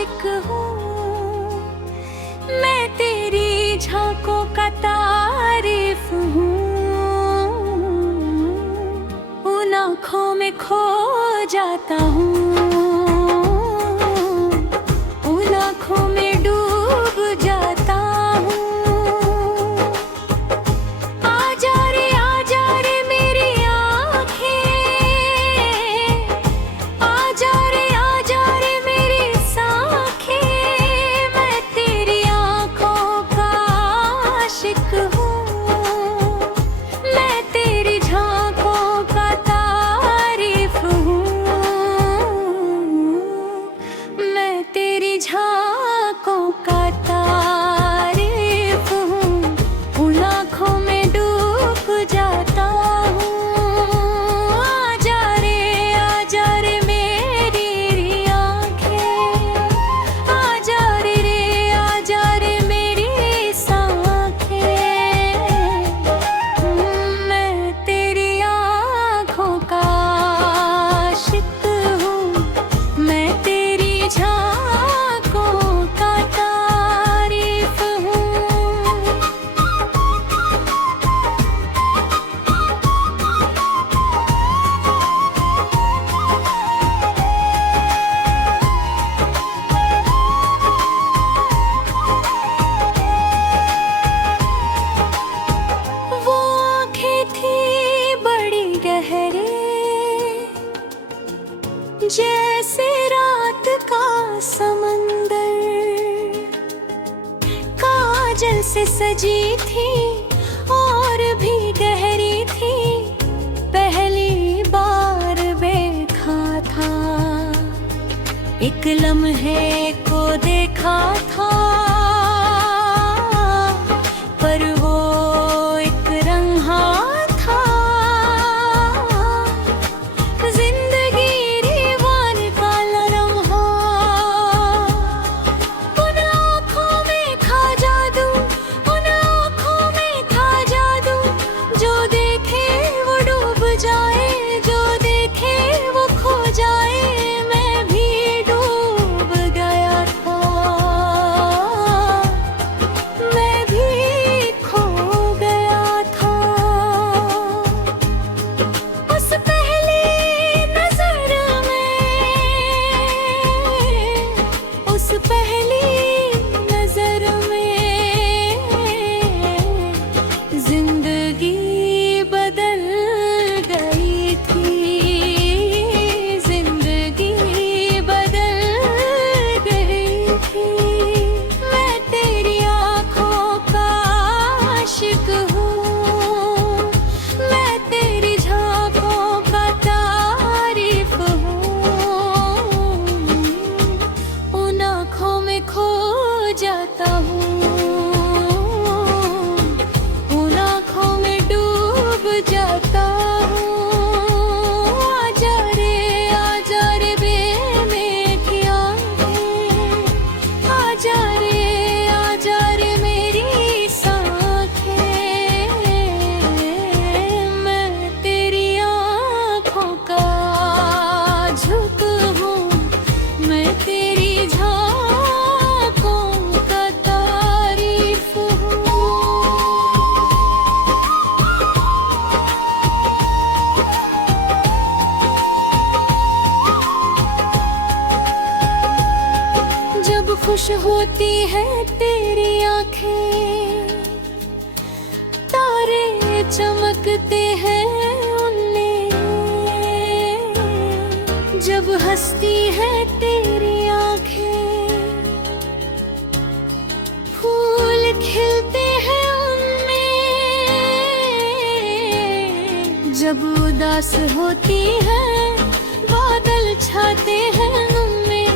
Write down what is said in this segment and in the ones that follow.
आशिक हूँ, मैं तेरी झांकों का तारीफ हूँ। उन आँखों में खो जाता हूँ, उन आँखों में डूब जाता हूँ। आजा रे मेरी आँखें, आजा रे मेरी साँखें। मैं तेरी आँखों का आशिक हूँ, मैं तेरी झांकों का तारीफ हूँ। मैं तेरी झांकों का तारीफ हूँ, उन आँखों में डूब जाता हूँ। आजा रे मेरी आँखें, आजा रे मेरी साँखें। मैं तेरी आँखों का आशिक हूँ, मैं तेरी झांकों का तारीफ हूँ। वो आँखें थी बड़ी गहरी, जैसे रात का समंदर। काजल से सजी थी और भी गहरी थी, पहली बार देखा था। एक लम्हे को देखा था, पर वो एक रंहा था। जिंदगी दीवार का लम्हा, उन आँखों में था जादू, उन आँखों में था जादू। जो देखे वो डूब जाए, जो देखे वो खो जाए। मैं भी डूब गया था, मैं भी खो गया था। उस पहली नजर में, उस पहली नजर में जिंदगी बदल गई थी, जिंदगी बदल गई थी। मैं तेरी आँखों का आशिक हूँ, मैं तेरी झांकों का तारीफ हूँ। उन आँखों में खो जाता हूँ, उन आँखों में डूब जाता हूँ। आजा रे बेमेठी आँखें, आजा रे मेरी साँखें। मैं तेरी आँखों का झुक हूँ, मैं तेरी झांकों का तारीफ हूँ। जब खुश होती है तेरी आँखें, तारे चमकते हैं उनमें। जब हंसती है तेरी आँखें, फूल खिलते हैं उनमें। जब उदास होती है बादल छाते हैं उनमें।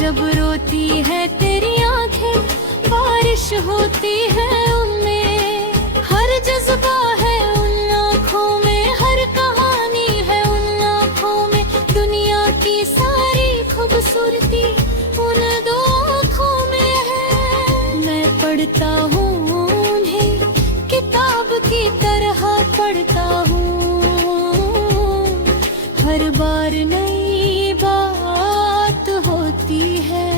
जब रोती है तेरी आँखें, बारिश होती है उनमें। हर जज्बा है उन आँखों में, हर कहानी है उन आँखों में। दुनिया की सारी खूबसूरती उन दो आँखों में है। मैं पढ़ता हूँ उन्हें, किताब की तरह पढ़ता हूँ। हर बार नई बात होती है,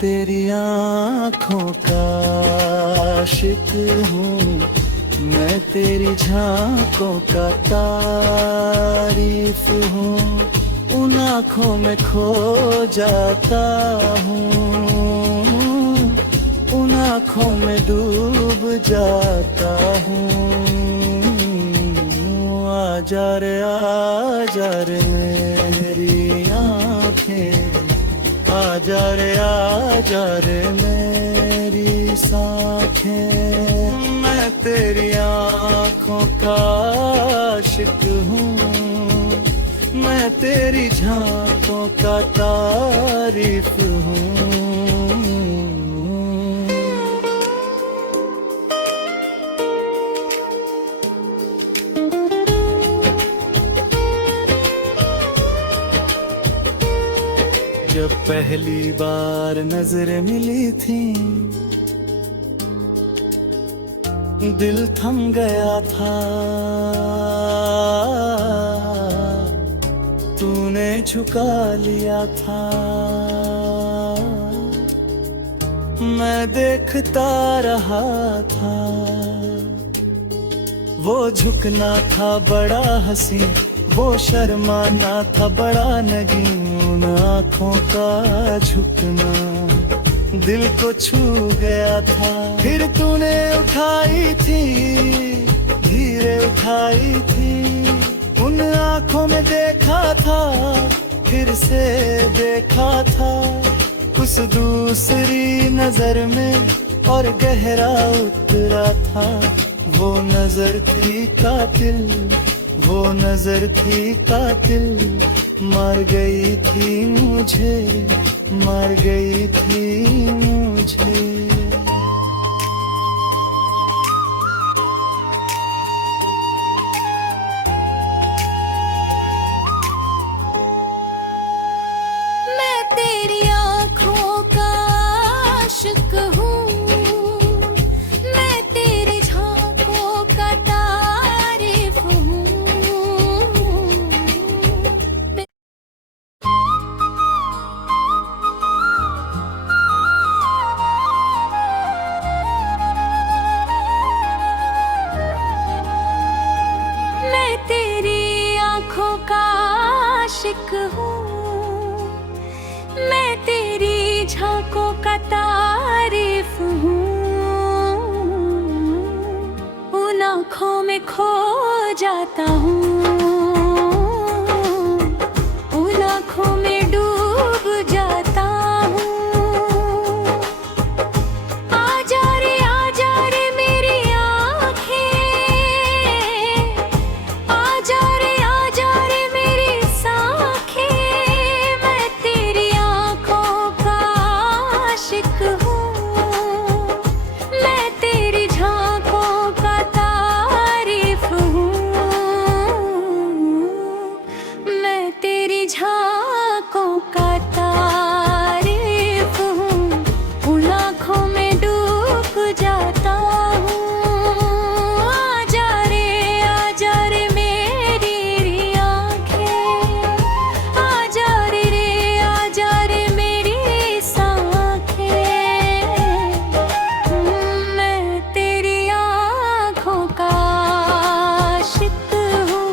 तेरी आँखों का आशिक हूँ, मैं तेरी झांकों का तारीफ हूँ, उन आँखों में खो जाता हूँ, उन आँखों में डूब जाता हूँ। आजा रे मेरी आँखें, आजा रे मेरी साँखें, मैं तेरी आँखों का आशिक हूँ, मैं तेरी झांकों का तारीफ हूँ। जब पहली बार नजर मिली थी, दिल थम गया था, तूने झुका लिया था, मैं देखता रहा था, वो झुकना था बड़ा हंसी, वो शर्माना था बड़ा नगीन, उन आँखों का झुकना दिल को छू गया था। फिर तूने उठाई थी, धीरे उठाई थी, उन आँखों में देखा था, फिर से देखा था, उस दूसरी नजर में और गहरा उतरा था। वो नजर थी कातिल, वो नजर थी कातिल, मार गई थी मुझे, मार गई थी मुझे। मैं तेरी आँखों का आशिक हूँ, मैं तेरी झांकों का तारीफ हूँ। मैं तेरी आँखों का आशिक हूँ, मैं तेरी झांकों का तारीफ हूँ, उन आँखों में खो जाता हूँ, उन आँखों में डूब जाता हूँ। आजा रे मेरी आँखें, आजा रे मेरी साँखें, मैं तेरी आँखों का आशिक हूँ, मैं तेरी झांकों का तारीफ हूँ, मैं तेरी झांकों का तारीफ हूँ, उन आँखों में डूब जाता हूँ। आजा रे मेरी आँखें, आजा रे मेरी साँखें, मैं तेरी आँखों का आशिक हूँ,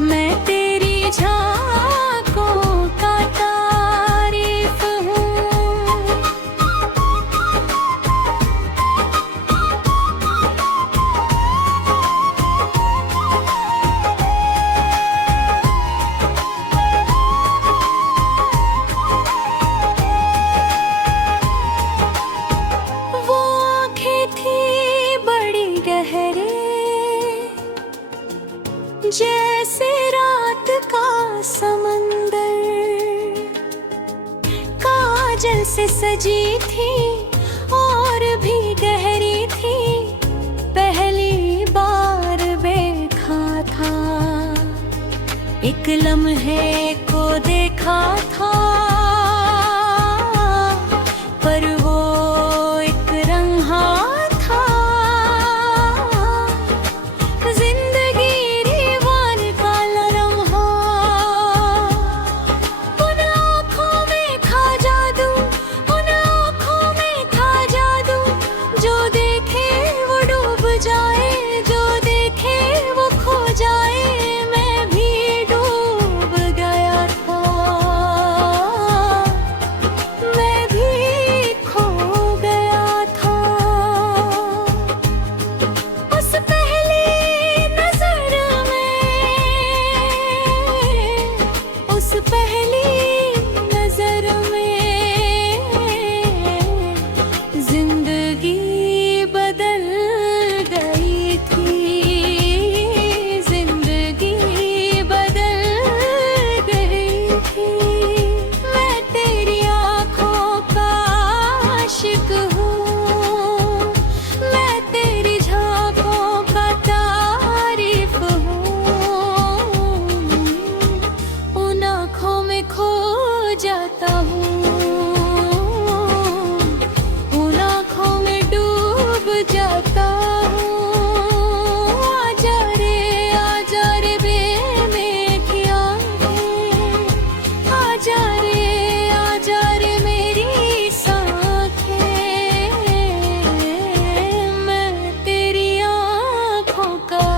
मैं तेरी झांकों का तारीफ हूँ। वो आँखें थी बड़ी गहरी, जैसे रात का समंदर, काजल से सजी थी और भी गहरी थी, पहली बार देखा था, एक लम्हे को देखा था, पर वो एक रंहा था, जिंदगी दीवार का लम्हा, उन आँखों में था जादू, उन पहली नजर में जिंदगी बदल गई थी, जिंदगी बदल गई थी। मैं तेरी आँखों का आशिक हूँ, मैं तेरी झांकों का तारीफ हूँ। उन आँखों में खो जाता हूँ, उन आँखों में डूब जाता हूँ। आजा रे बेमेठी आँखें, आजा रे मेरी साँखें। मैं तेरी आँखों का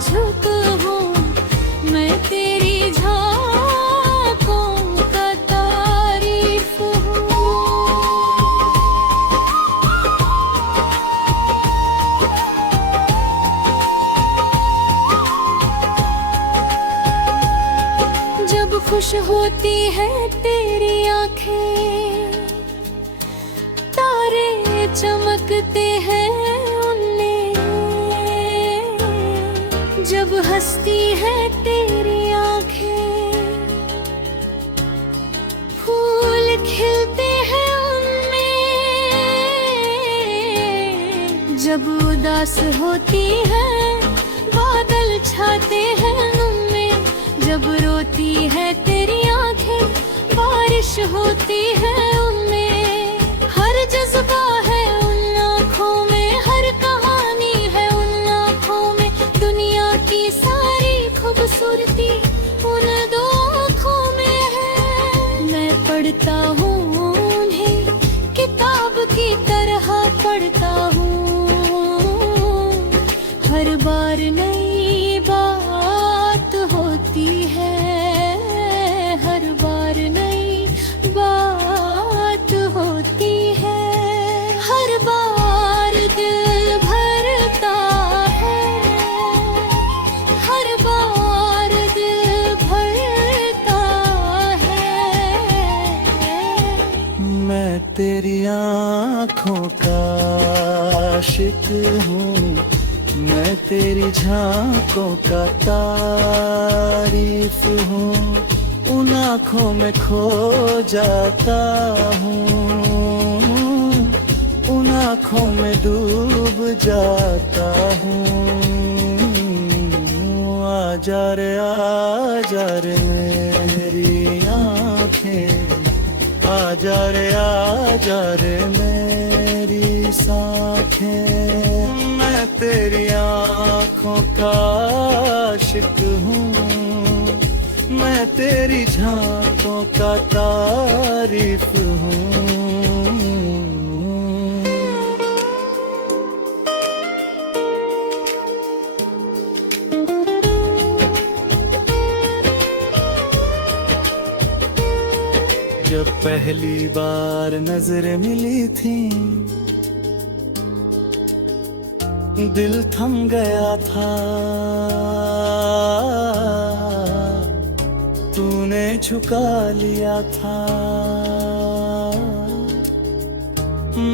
झुक हूँ, मैं तेरी झांकों का तारीफ हूँ। जब खुश होती है तेरी आंखें, तारे चमकते हैं उनमें। जब हंसती है तेरी आंखें, फूल खिलते हैं उनमें। जब उदास होती है बादल छाते हैं उनमें। जब रोती है तेरी आंखें बारिश होती है उनमें। हर जज्बा है उन आँखों में, हर कहानी है उन आँखों में। दुनिया की सारी खूबसूरती उन दो आँखों में है। मैं पढ़ता हूँ उन्हें किताब की तरह पढ़ता हूँ। हर बार नई बात होती है, हर बार नई बात होती है। हर बार दिल भरता है, हर बार दिल भरता है। मैं तेरी आँखों का आशिक हूँ, मैं तेरी झांकों का तारीफ हूँ। उन आँखों में खो जाता हूँ, उन आँखों में डूब जाता हूँ। आजा रे मेरी आँखें, आजा रे मेरी साँखें। मैं तेरी आँखों का आशिक हूँ, मैं तेरी झांकों का तारीफ हूँ। जब पहली बार नजर मिली थी दिल थम गया था। तूने झुका लिया था,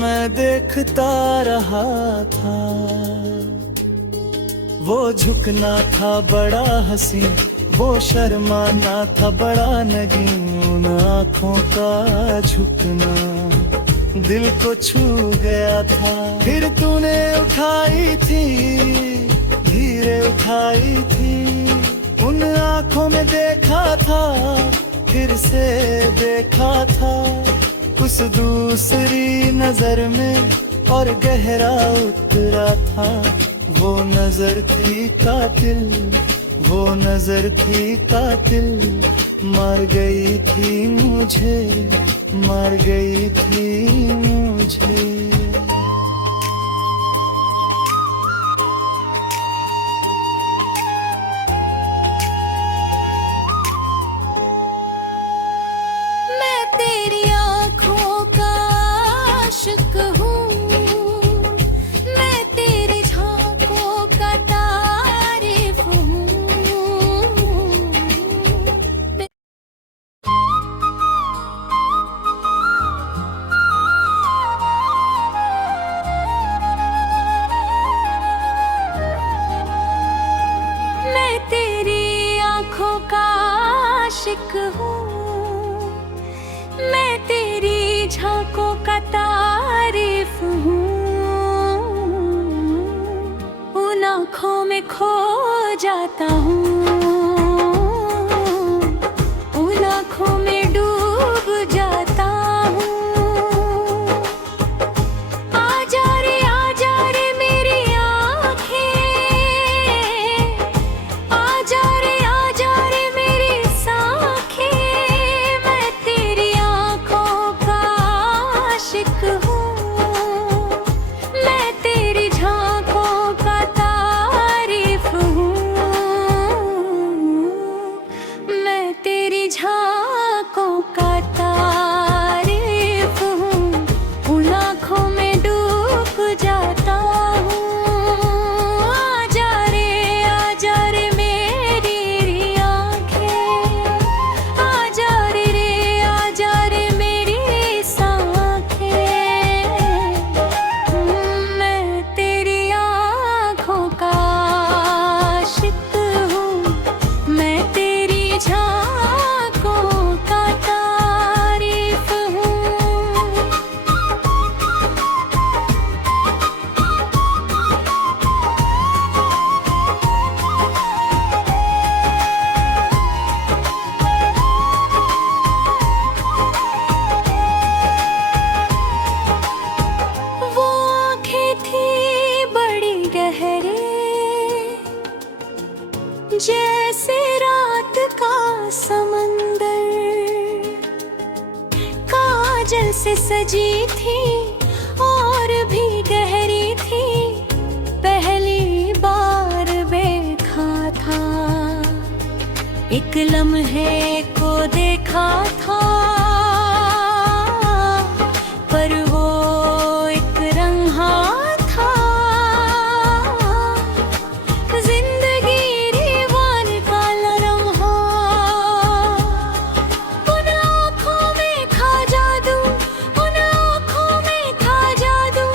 मैं देखता रहा था। वो झुकना था बड़ा हंसी, वो शर्माना था बड़ा नगीन। उन आँखों का झुकना दिल को छू गया था। फिर तूने उठाई थी, धीरे उठाई थी। उन आँखों में देखा था, फिर से देखा था। उस दूसरी नजर में और गहरा उतरा था। वो नजर थी कातिल, वो नजर थी कातिल। मार गई थी मुझे, मार गई थी मुझे। आशिक हूँ, मैं तेरी झांकों का तारीफ हूँ। उन आँखों में खो जाता हूँ, उन आँखों में डूब जाता हूँ। आजा रे मेरी आँखें, आजा रे मेरी साँखें, मैं तेरी आँखों का आशिक हूँ, मैं तेरी झांकों का तारीफ हूँ, मैं तेरी झांकों का तारीफ हूँ। उन आँखों में डूब जाता हूँ। आजा रे मेरी आँखें, आजा रे मेरी साँखें, मैं तेरी आँखों का आशिक हूँ, मैं तेरी झांकों का तारीफ हूँ। वो आँखें थी बड़ी गहरी, जैसे रात का समंदर, काजल से सजी थी और भी गहरी थी, पहली बार देखा था, एक लम्हे को देखा था, पर वो एक रंहा था। जिंदगी दीवार का लम्हा, उन आँखों में था जादू, उन आँखों में था जादू,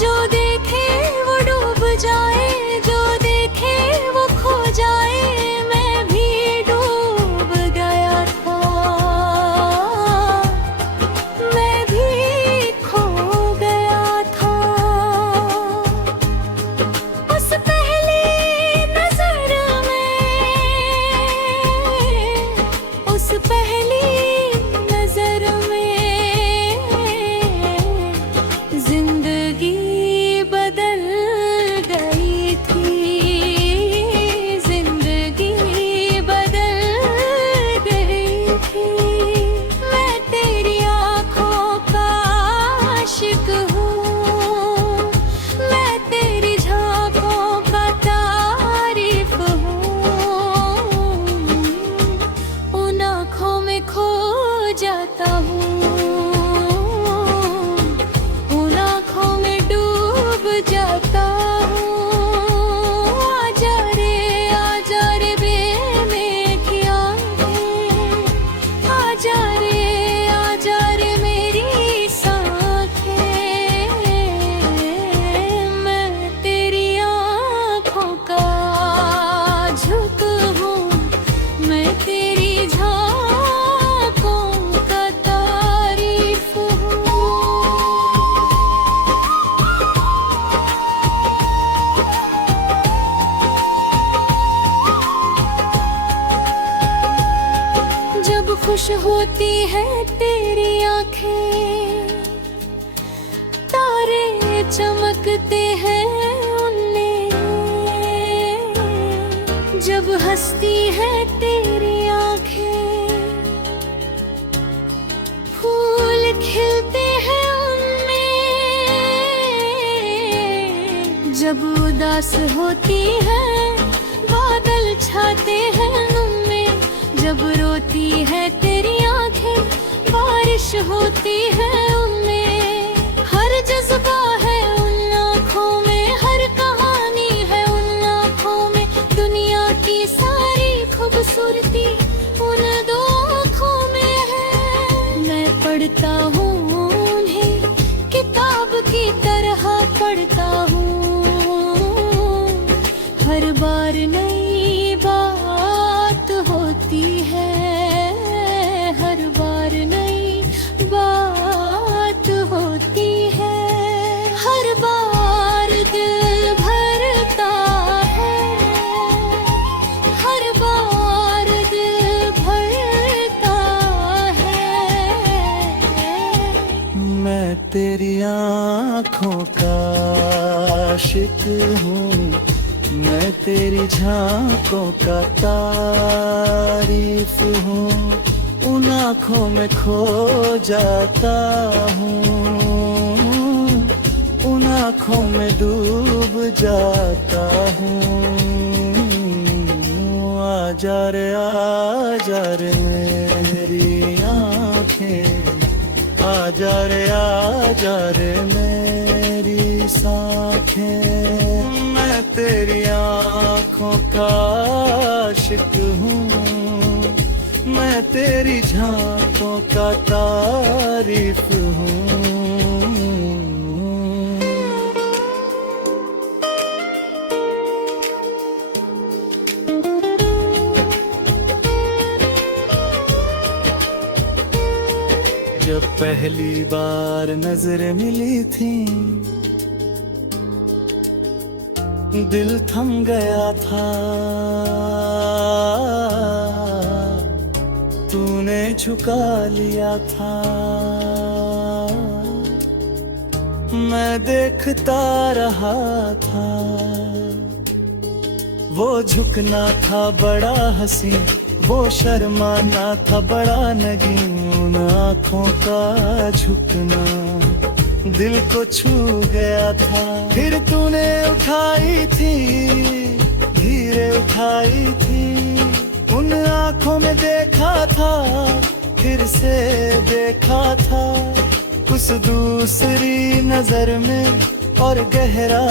जो देखे वो डूब जाए, जो देखे वो खो जाए। मैं भी डूब गया था, मैं भी खो गया था। उस पहली नजर में, उस पहली नजर में, जिंदगी बदल गई थी, जिंदगी बदल गई थी। मैं तेरी आँखों का आशिक हूँ, मैं तेरी झांकों का तारीफ हूँ, उन आँखों में खो जाता हूँ, उन आँखों में डूब जाता हूँ। आजा रे बेमेघी आँखें, आजा रे मेरी साँखें, मैं तेरी आँखों का झुक हूँ, मैं तेरी झांकों का तारीफ हूँ। जब खुश होती है तेरी आँखें, तारे चमकते हैं उनमें, जब हंसती है तेरी आँखें, फूल खिलते हैं उनमें, जब उदास होती है बादल छाते हैं उनमें, जब रोती है तेरी आँखें बारिश होती है उनमें। हर जज्बा है उन आँखों में, हर कहानी है उन आँखों में, दुनिया की सारी खूबसूरती उन दो आँखों में है। मैं पढ़ता हूँ उन्हें किताब की तरह पढ़ता हूँ, हर बार नई बात होती है। तेरी आँखों का आशिक हूँ, मैं तेरी झांकों का तारीफ हूँ, उन आँखों में खो जाता हूँ, उन आँखों में डूब जाता हूँ। आजा रे मेरी आँखें, आजा रे मेरी साँखें, मैं तेरी आँखों का आशिक हूँ, मैं तेरी झांकों का तारीफ हूँ। जब पहली बार नजर मिली थी, दिल थम गया था, तूने झुका लिया था, मैं देखता रहा था, वो झुकना था बड़ा हंसी, वो शर्माना था बड़ा नगीन, उन आँखों का झुकना दिल को छू गया था। फिर तूने उठाई थी, धीरे उठाई थी, उन आँखों में देखा था, फिर से देखा था, उस दूसरी नजर में और गहरा